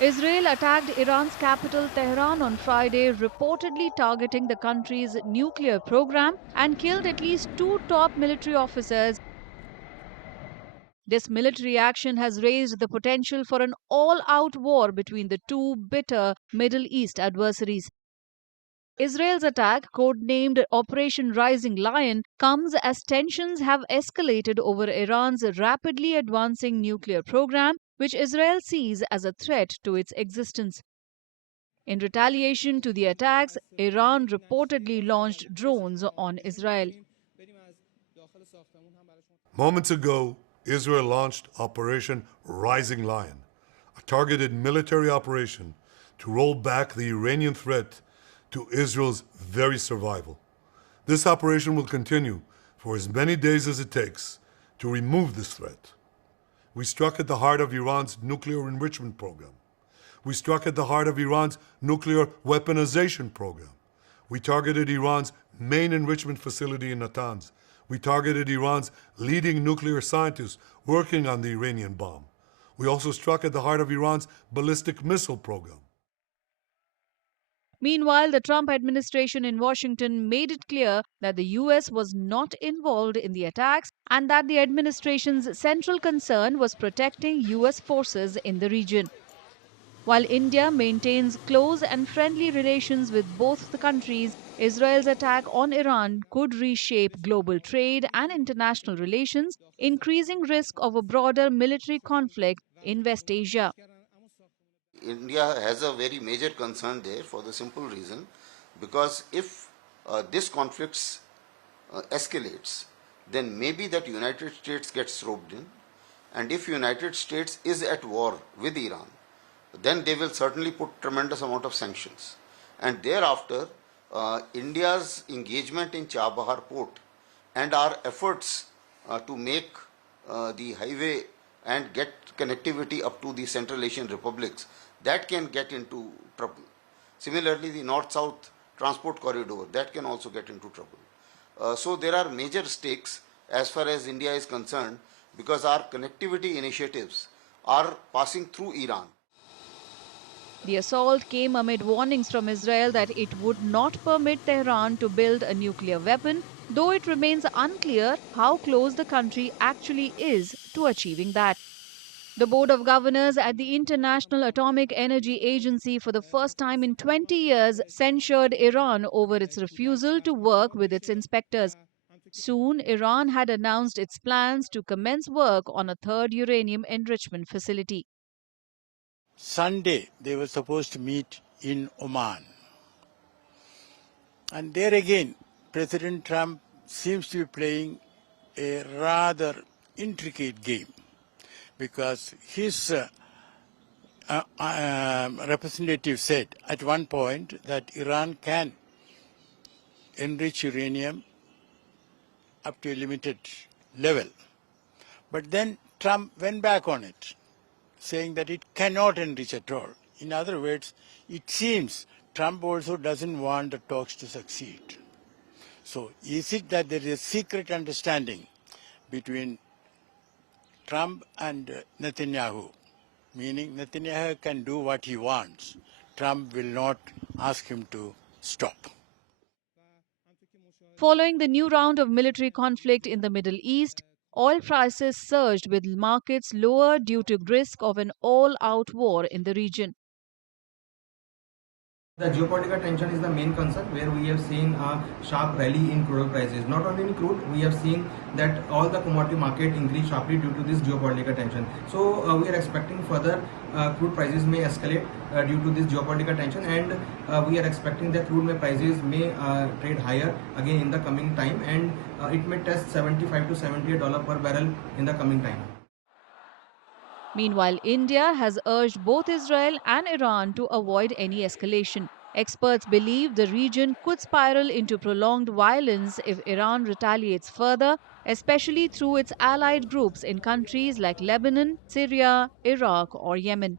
Israel attacked Iran's capital Tehran on Friday, reportedly targeting the country's nuclear program and killed at least two top military officers. This military action has raised the potential for an all out war between the two bitter Middle East adversaries. Israel's attack, codenamed Operation Rising Lion, comes as tensions have escalated over Iran's rapidly advancing nuclear program, which Israel sees as a threat to its existence. In retaliation to the attacks, Iran reportedly launched drones on Israel. Moments ago, Israel launched Operation Rising Lion, a targeted military operation to roll back the Iranian threat to Israel's very survival. This operation will continue for as many days as it takes to remove this threat. We struck at the heart of Iran's nuclear enrichment program. We struck at the heart of Iran's nuclear weaponization program. We targeted Iran's main enrichment facility in Natanz. We targeted Iran's leading nuclear scientists working on the Iranian bomb. We also struck at the heart of Iran's ballistic missile program. Meanwhile, the Trump administration in Washington made it clear that the US was not involved in the attacks and that the administration's central concern was protecting US forces in the region. While India maintains close and friendly relations with both the countries, Israel's attack on Iran could reshape global trade and international relations, increasing risk of a broader military conflict in West Asia. India has a very major concern there for the simple reason because if this conflict escalates, then maybe that United States gets roped in, and if United States is at war with Iran, then they will certainly put tremendous amount of sanctions, and thereafter India's engagement in Chabahar port and our efforts to make the highway and get connectivity up to the Central Asian republics, that can get into trouble. Similarly, the north-south transport corridor, that can also get into trouble. So there are major stakes as far as India is concerned because our connectivity initiatives are passing through Iran. The assault came amid warnings from Israel that it would not permit Tehran to build a nuclear weapon, though it remains unclear how close the country actually is to achieving that. The Board of Governors at the International Atomic Energy Agency for the first time in 20 years censured Iran over its refusal to work with its inspectors. Soon, Iran had announced its plans to commence work on a third uranium enrichment facility. Sunday, they were supposed to meet in Oman. And there again, President Trump seems to be playing a rather intricate game because his representative said at one point that Iran can enrich uranium up to a limited level. But then Trump went back on it, saying that it cannot enrich at all. In other words, it seems Trump also doesn't want the talks to succeed. So is it that there is a secret understanding between Trump and Netanyahu, meaning Netanyahu can do what he wants, Trump will not ask him to stop? Following the new round of military conflict in the Middle East, oil prices surged with markets lower due to risk of an all-out war in the region. The geopolitical tension is the main concern where we have seen a sharp rally in crude prices. Not only in crude, we have seen that all the commodity market increased sharply due to this geopolitical tension. So we are expecting further crude prices may escalate due to this geopolitical tension, and we are expecting that crude prices may trade higher again in the coming time, and it may test $75 to $78 per barrel in the coming time. Meanwhile, India has urged both Israel and Iran to avoid any escalation. Experts believe the region could spiral into prolonged violence if Iran retaliates further, especially through its allied groups in countries like Lebanon, Syria, Iraq, or Yemen.